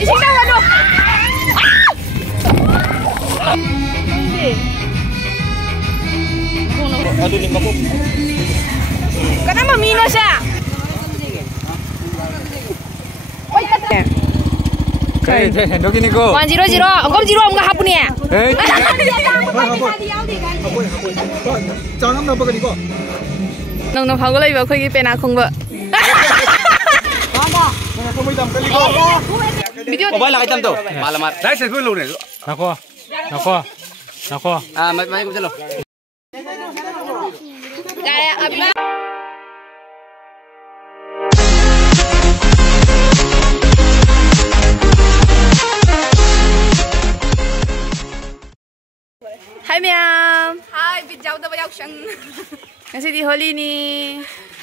이싱 나가줘. Aduh lima kok. Kenapa minus ya? Dok ini kok. 100 engkau 0 enggak hapun ya? Jangan apa kan kok. Nong phao có lấy vào khơi cái không vợ. Mobile lah item tu. Malamat. Dah saya pun lulus. Nako. Ah, mai cũng chalo. Đây abi. Hai ma'am. Hai, bit jauh dah banyak sang. Ngasi di Holi ni,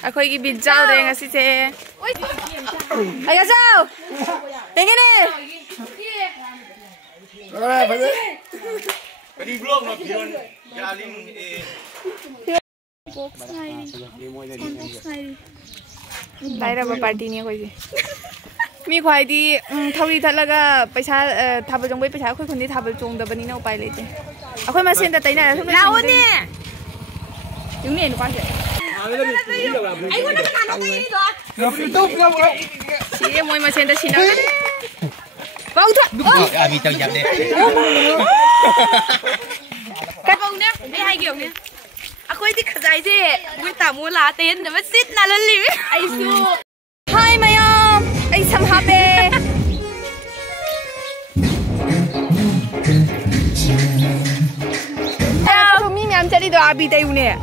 aku lagi bit jauh deh ngasi se. Ayo jauh. Yang ini. Tadi belum nak biron jalim Daerah party ni aku ini. Mi kau ini thawri thalaga पैसा थाबल जोंबै पैसा aku खुन्दी थाबल जोंदबनी ना उपाय लेते. Aku masih dah tanya. Lawan ni. Yung ni nukas. Ayo nak nak ni tu. Siapa mau masih dah sini? Kau tu. Abi tahu jam deh. Kau bau ni? Ni hai kiểu ni. Aku ini kerja je. Gue tak mau latih, tapi sit nalar liu. Aisu. Hai mayam. Ai sam hape. Mình chơi đi đồ abi tay uống nè,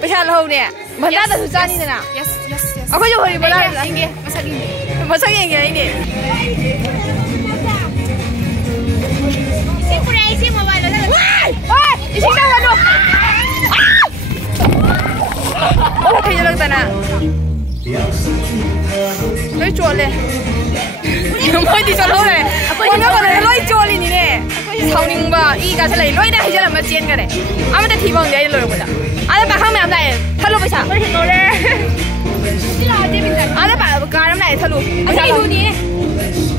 bây giờ lâu nè, mình đã được chơi đi nè. Yes. Aku juga hari bola. Ini, masak ini. Si pura isi mobile dah. Wah, isi dah kan tu. Oh, kaya lang tana. Loi jual le. Mau di jual le. Aku nak kalau loi jual ini ne. Sao ninh ba, ý cả sẽ lấy lôi đây chứ làm mà chiên cái này, anh mới thì vòng đấy lôi rồi đó, anh bảo không mày làm này, thắt lụa bây giờ, anh bảo cái làm này thắt lụa, anh thấy luôn đi,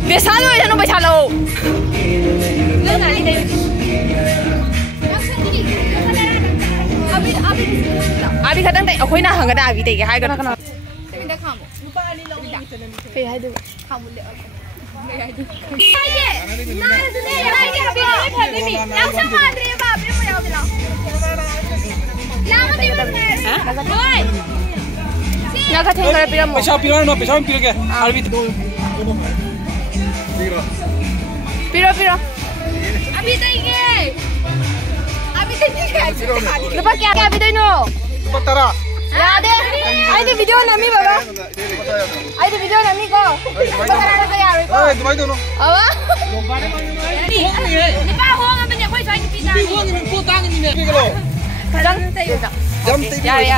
biết sao rồi nó bây giờ lâu, lương này đi đây, abi kadang tay, aku ini hang ada abi tay, hai cái nó, phải hai đứa, Hai je, nah tu ni, hai je habis ni habis ni. Langsung ada ya, bab, ni mau bilang. Lama tu ni. Oi. Nak kata yang kerja mo. Pesawat pilih ke? Albi tu. Piro. Abi tenge. Lupa kya abi tu no. Patara. Ya deh. Ada video nami baba. Ada video nami ko. Patara na kaya ko. Dubai tu no. Apa? Ni pahong apa ni? Kau cuci ni pizza. Pihong ni putang ni ni. Kilo. Kadang tayo. Jam tayo. Ya.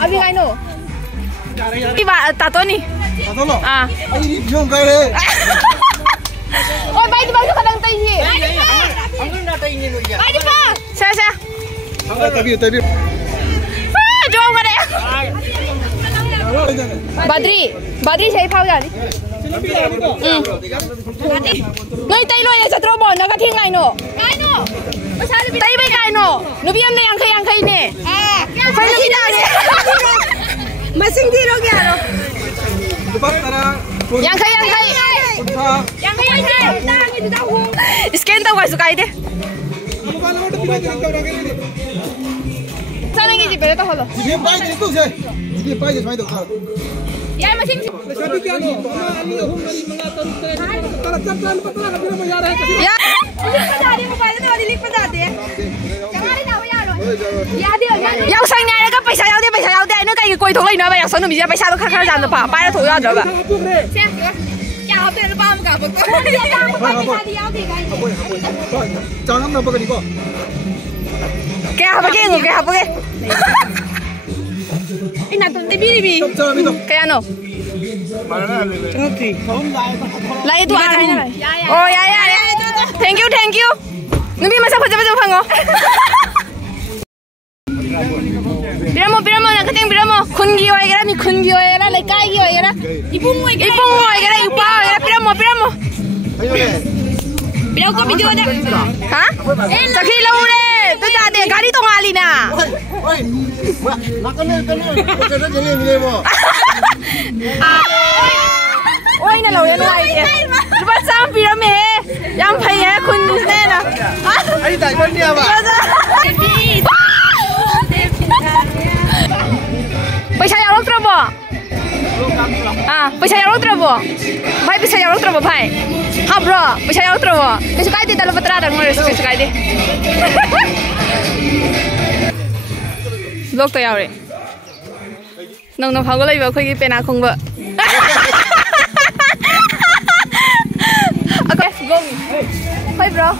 Abi ngai no. Iba tato ni. Tato no. Ah. Ini jom kau le. Oh, baik tu kadang tayo ni. Angin dah tayo ni loja. Baik pa. Saya. Tapi. Jom ka deh. Badri saya phao jadi. Noi tay loi sa trobon na ka thing ngai no. Tay bai kai no. Nubi am na yang khai ne. Phai nubi da ne. Masing di ro kya no. Patara. Yang khai. Scan tau kai su kai de. Sana ngi ji pera to holo. Dia pai itu je. Dia pai je mai tu. Ya masing. Sabi kya no. Ani hum ani mga ton tara chaplan patara ka pira mo yara hai kasi. Ya. Jadi mobile tu dilik pa dati. Jangan dah ya lo. Ya dia. Yang sang ni ka paisa yau dia. Nó cái quay thùng này nó bây giờ sống được bây giờ khá dàn rồi phải bay nó thổi ra rồi bạn. Chào tiền nó bao cả một Chào năm nào bữa đi cô. Cái học cái người cái học cái. Anh nào tụi đi. Cái ano? Lại tụi ai này? Oh ya. Thank you. Nó biết mà sao phải phăng không? ꯈꯨꯟꯒꯤ ꯑꯣꯏꯒꯦꯔꯥ ꯂꯩꯀꯥꯏꯒꯤ ꯑꯣꯏꯒꯦꯔꯥ ꯏꯕꯨꯡ ꯑꯣꯏꯒꯦꯔꯥ ꯏꯄꯥ ꯑꯣꯏꯒꯦꯔꯥ ꯄꯤꯔꯝꯃꯣ ꯄꯤꯔꯛꯀꯣ ꯚꯤꯗꯤꯑꯣꯗ ꯍꯥ ꯆꯈꯤ ꯂꯧꯔꯦ to ꯌꯥꯗꯦ ꯒꯥꯔꯤ ꯇꯣꯡꯉꯥꯜꯂꯤꯅ ꯑꯣꯏꯅ ꯂꯧꯔꯦ ꯅꯨꯡꯉꯥꯏꯇꯦ ꯂꯨꯄꯥ 100 ꯄꯤꯔꯝꯃꯦꯍꯦ ꯌꯥꯝ ꯐꯩꯍꯦ ꯈꯨꯟꯁꯤꯅꯦꯅ ꯑꯩ ꯗꯥꯏꯃꯟꯅꯦꯕ पैसा यावरत्रबो पैसा यावरत्रबो भाई पैसा यावरत्रबो भाई हाब्रो पैसा यावरत्रबो कैसे कायदे दल पत्रा दंग मरे कैसे कायदे लोग तो यावरे नंग फागो लइबो खैगी पेना खोंगबो ओके गो हाय ब्रो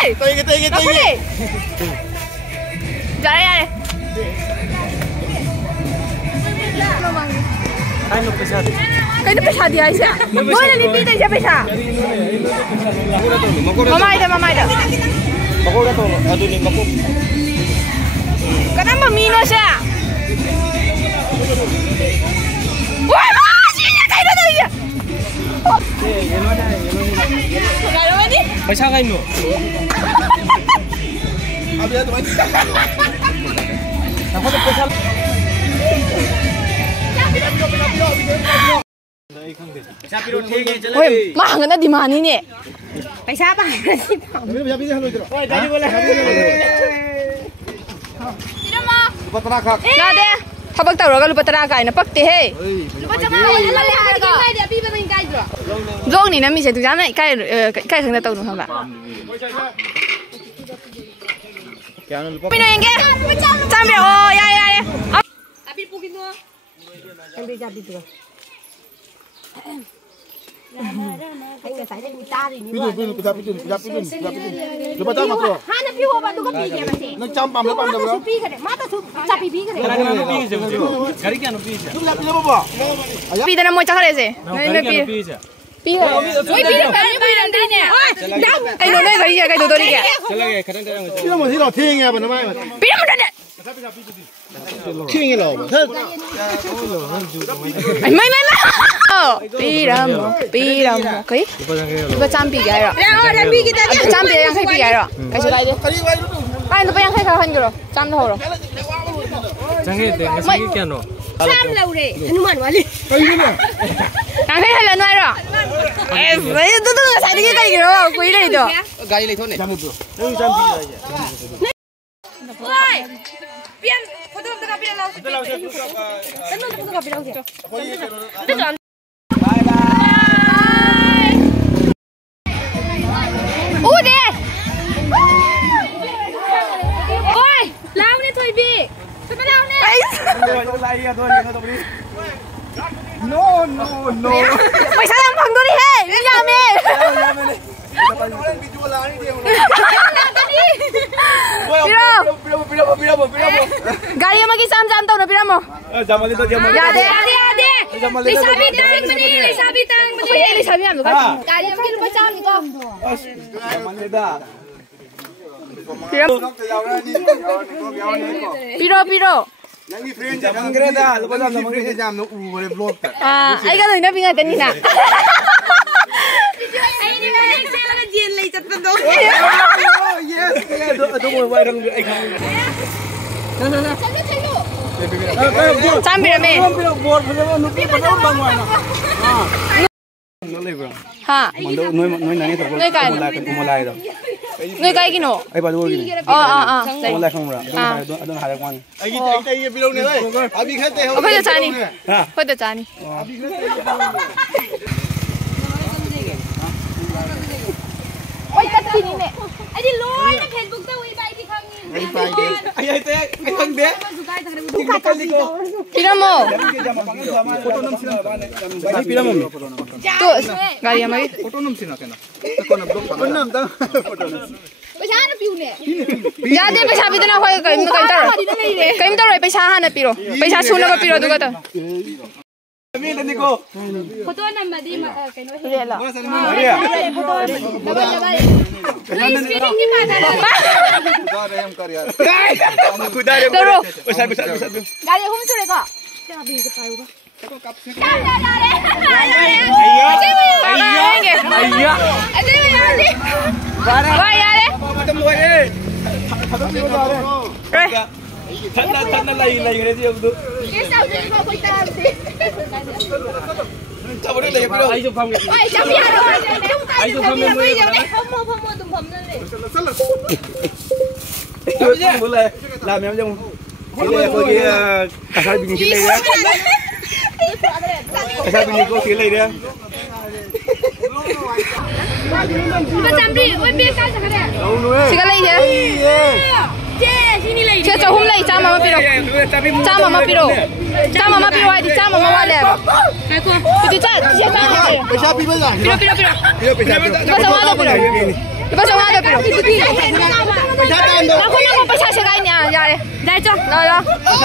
कई Jare jare. Kaino pesa dia Aisyah? Boleh lipi deh siapa pesa? Mama ida. Makoda to, adu ni makok. Kenapa minus ya? Wah, masih kaino to dia. Kaino ni? Pesa kaino. Abi ada mana? Apa tu pasal? Oi, mahal na di mana ni? Paisa apa? Tidak mah. Lupa terakak. Nade. Habak tahu raga lupa terakak. Nak pakte he. Lupa cakap apa? Lupa lihat harga. Abi memang kaya tu. Zong ni nami saya tu jangan kaya kena tahu nuh hamba. Pino yang ke? Sambil oh ya. Tapi pukin tu. Ambil jadi tu. Ayo saya ni cari ni. Pidu. Lupa tahu makro. Hana piu apa tu kopi dia masih. Nak campam lepas dah bro. Piu kan? Mata tu capi piu kan? Gari kian piu. Tu lihat piu apa? Piu dah nak mau cakap lagi. Nai piu. Piu. Oi piu nanti ni. Ay no gari ya kaya duduk dia. Piu mau sih lo tinggi apa nama? Piu mana ni? Tinggi lo. Ay mai. Oh, piramo. Koi? Lupa campi gaya. Rambi kita ni. Campi yang kaya gaya. Kaya sudah ini. Ay lupa yang kaya kawan gero. Cam dah horo. Jangan deh, nasi kian no. Sam laure. Hanuman wali. Yang kaya halan wala. Saya tu saya ni kaya gero. Koi dah itu. Gari le thone. Oi. Pian foto kita kapil lau. Tenang foto kapil lau je. Bye. Udah. Oi, lau ni thôi bi. Sama lau ni. No. Paisa yang phang tu ni he. Ni jam ni. Piro. Gari yang magi sam tahu na pira mo. Jamal itu jamal. Ya de. Lisabi tang mani. Lisabi am luka. Gari yang magi lupa cam ni ko. Jamal itu. Piro. Nanti friend jamal kereta. Lupa jamal kereta jam no boleh block tak. Ay ka na pinga tani na. Ay ni mana saya nak jail lagi cat tu. Yes. Aduh mau bayar dulu. Sambil me. Ha. Noi kai kino. Ai baru gini. Mulai kamu lah. Adon hari kwan. Ai bilang ni, abi khate ho. Kau dah cani. Kau dah cani. Oi kat sini ni. Ai di loy na Facebook tu oi bai di khangin. Ai te, ai khang dia. Pira mo. Foto nam sina. Ai pira mo. Tu gari yang magi. Foto nam sina kena. Kau nak block nam dah. Foto nam. Paisa na piu ni. Jadi paisa kita nak kau kau tahu. Kau tahu paisa hana piro. Paisa sunnah piro tu kata. Mi tadi ko. Foto na madi ma kaino Tuloy lang. Maria. Please feeling ni pa Kudare. Daro. Besar. Gari hum sure ko. Kaya bi ka payo ba? Thana lai re ji abdu. Chabo lai piro. Ai jo pham ge. Oi, chab ya ro. Ai jo pham me. Pham tum pham na le. Boleh. Làm em trong. Đây coi kia kasar bini kia đây. Kasar bini ko kia đây đấy. Ba cham đi, oi be ka sa kare. Đâu nuôi. Siga lấy chứ. Che, sini lai. Siga cho hôm lấy cha mama piro. Cha mama piro. Cha mama piro ai đi cha mama wale. Ai ko. Itu cha, siya cha. पैसा भी बजा. Piro. Lepas awal tu piro. Lepas awal tu piro. पैसा time दो. Aku nak पैसा siya ni ah, ya. Dai cho. Lo.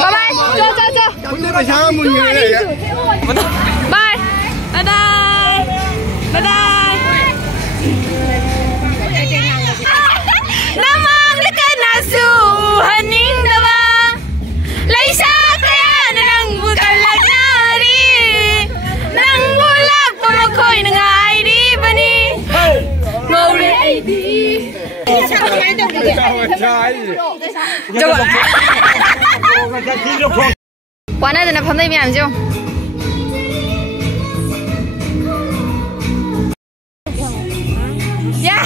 Bye bye. Cho. Punya पैसा mun ni ya. Bye. Bye bye. Bye bye. Namam lekan nasu haning dawa. Laisa kaya nang bukan lagi. Nang bulak pamakoi ngai di bani. Ngori ID. Quán này là phẩm đây mẹ chưa? Yeah.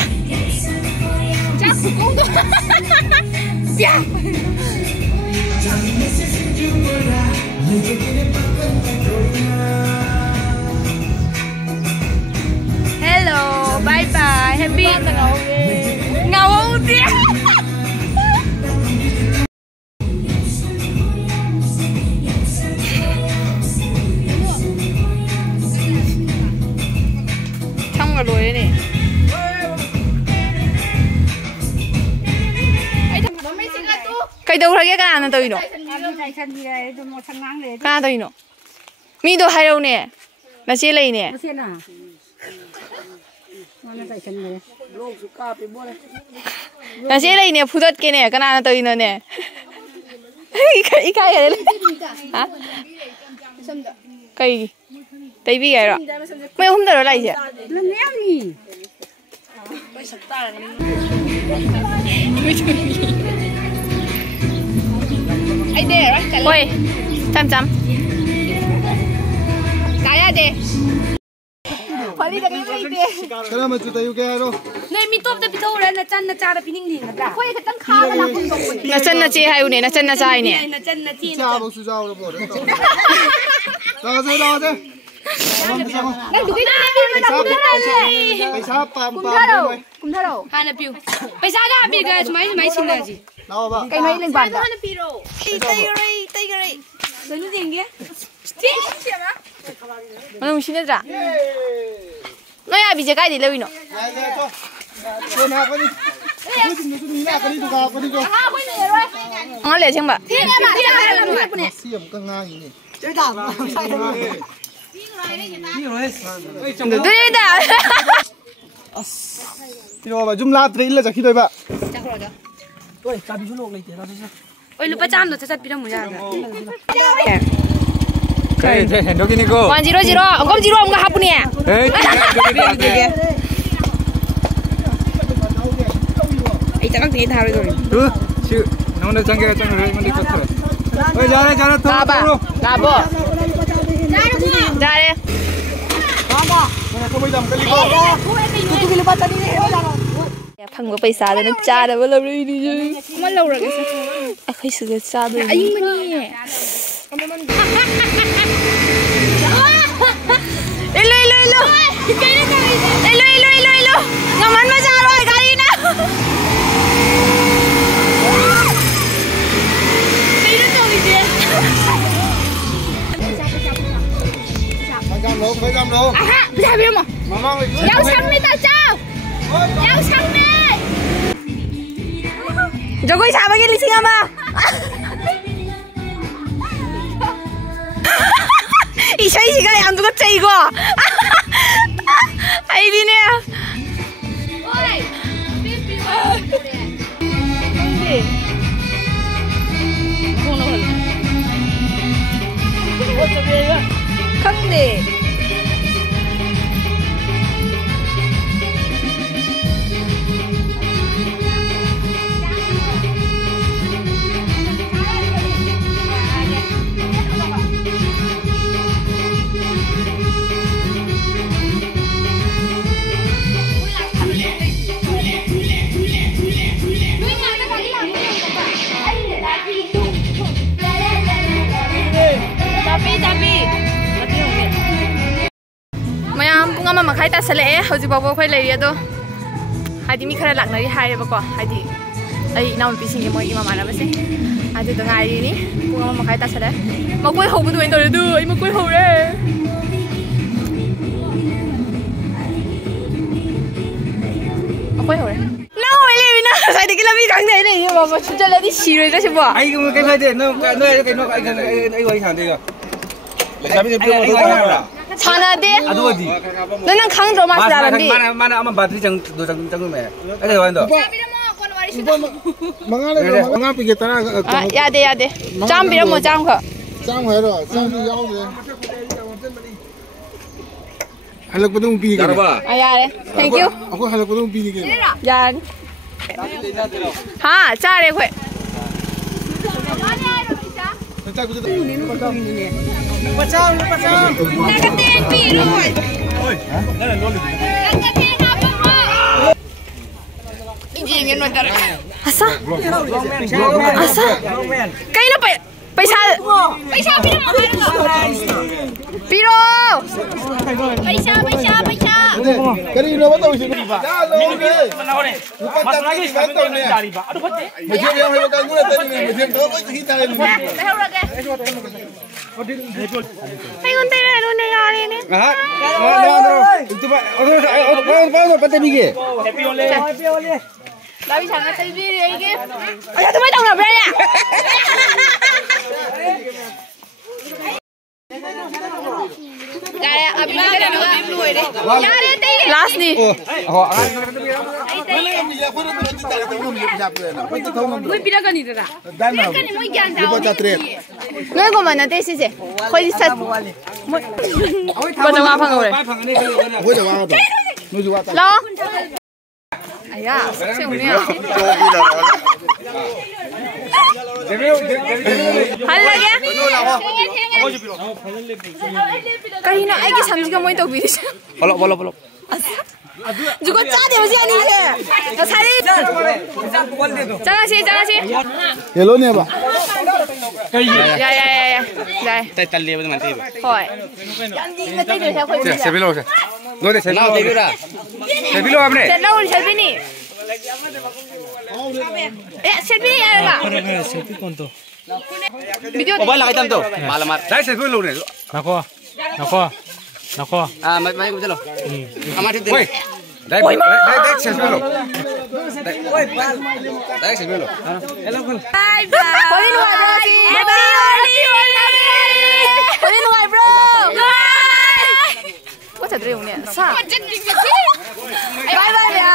Chắc cũng được. Yeah. Hello, bye bye, happy. Ngầu đi. Xong rồi đuổi này. Cái đâu ra cái nào tôi nó. Cái tôi nó. Mi đồ hay đâu nè. Là xe lấy nè. Là xe lấy nè, phụ đất cái nè, cái nào tôi nó nè. Cái này hả? Cái tay bị cái rồi. Mấy hôm đó lại gì? Ôi, chăm. Cái gì? Phải đi cái gì đi? Cái nào mà chú tayo kaya rồi. Nei mi top da pitau ra na chan na cha da pining ni na. Khoi ka tang kha la kun dong. Na chân na che hay nè, na chân na sai nè. Na chan na chi na. Cha bao su rau rồi bỏ đấy. Đó thế. Nang du cái này na kun ra le. पैसा pam. Cũng thế đâu. Ha na piu. Paisa da bi ga mai chin na ji. Nào ba. Cái mấy linh bản đó. Ha na pi ro. Tay gari. Rồi nu ding ge. Ti chi ma. Nó không xin được ra. Nó ya bị cái gì đâu nó. Này cho. Quên học đi. Cứ chúng mình là cái đi tụi học cái đi cho. Ha khoi ne rồi. Nó lẹ chăng bà. Thi na ma ti na. Xiêm cái ngang gì. Đấy đã. Thì rồi bà zoom lát đấy là khi thôi bà. Chắc rồi đó. Ôi, cà bi xuống này thế nào thế? Ôi, lupa cham đó, chắc pi đâu mua ra. Hey, nó cái này cô. 100. Ông có 0 ông có hấp nè. Hey. Ấy chắc cái thao rồi. Ừ, chứ nó nó chẳng cái rồi mình đi cất rồi. Ôi ra thôi. Gà bò. Ra đây. Không bây giờ cái ly cô. Thằng có पैसा rồi nó cha được bao lâu đi chứ. Mất lâu rồi. À khơi sự cha rồi. Anh mình nè. Ilo. Ngaman mà ra rồi cái đi nào. Cái nó trông gì thế? Phải cầm đồ. À ha, ra biết mà. Mama ơi. Giao xăng đi tao cho. Giao xăng đi. Cho કોઈ સામે કેટલી સિંગામાં ઈ 이샤이시가 양두가 째이고 아이디네 강대 Mama khai ta sale hoji babu khoi lai ado adi mi khara lakna ri hai ba ko adi ai naun pi sing mo ima mana ba se adi to ngai ri ni punga mama khai ta sale ma koi ho bu du en to du ai ma koi ho re ma koi ho re na ho le na sai de kila mi kang nei nei ba ba chu cha la di si roi da se ba ai cái phai de nó cái nó ai quay thằng đây rồi làm gì bây giờ 차나데 어디 너는 강조 마시라는데 mana ama battery jang mẹ ai đây 완도 Mangan pi kita na. 야데 짬 비려 뭐 짬 거. 짬 해로. 짬 야오데. 할락 받으면 비. 야래. Thank you. ako halak 받으면 비 게. 얀. 하, 짜래 거. Asa? Asa? Kayo na pa? Paisa Piro! Paisa! Kanino ba ito? Mas lagi sabi ko na dari ba? Ano ba? Medyo yung hayo ka ngula tani medyo to ko kita ni. Ay untay na ano nangyari ni? Ha? Ito ba? Paano patibige? Happy ole. Labi sana sa video ini. Ay tumay tong na brother. Kaya abi na dua blue deh. Yare tay. Last ni. Muy pirakan ni dada. Pirakan ni muy gyan daw. Ngay ko man natin sise. Khoi sa. Ko jawa phang ore. Wo jawa ba. No jawa ta. Lo. Aya, se unia. Hal lagi? Kahina ai ki samji ka moi to bi. Bolo. Juga cha de basi ani se. Sari. Jangan sih. Hello ne ba. Ya. Dai. Tai talle ba man tai ba. Hoi. Yang tai de sa khoi. Se bilo se. No de se. Now te bira. Se bilo apne. Se lau selfie ni. Selfie ni आएगा. Selfie कौन तो? Video. Mobile lagi tam to. Malamar. Dai se bilo ne. Nako. Ah, mai ko chalo. Amar ठीक दे. Dai se bilo. Dai se bilo. Hello kun. Bye bye. Holi luar lagi. Holi luar bro. Bye. Kau cakap dia ni. Sa. Bye bye ya.